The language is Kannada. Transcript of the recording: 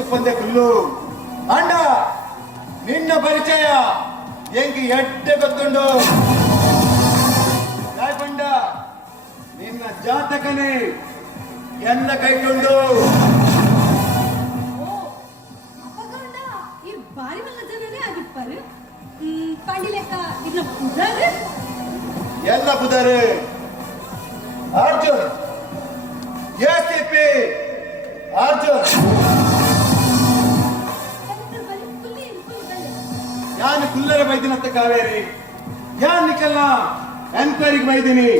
ಎತ್ತು ಪಂದ್ಯ ಕುಲ್ಲು ಅಂಡ ನಿನ್ನ ಪರಿಚಯ ಎಂಗಿ ಎಡ್ಡೆ ಗೊತ್ತುಂಡು ಯಾಕೊಂಡ ನಿನ್ನ ಜಾತಕನೇ ಎನ್ನ ಕೈಗೊಂಡು ಬಾರಿ ಮಲ್ಲ ಜನನೇ ಆಗಿಪ್ಪಾರು ಪಾಂಡಿಲೆಕ್ಕ ಇದನ್ನ ಪುದಾರು ಎಲ್ಲ ಪುದಾರು ಅರ್ಜುನ್ ಎಸ್ಟಿಪಿ ಅರ್ಜುನ್ ಯಾನು ಕುಲ್ಲರ ಬೈದಿನತ್ತ ಕಾವೇರಿ ಯಾನ್ ನಿಕಲ್ನ ಎನ್ಕ್ವೈರಿಗೆ ಬೈದಿನಿ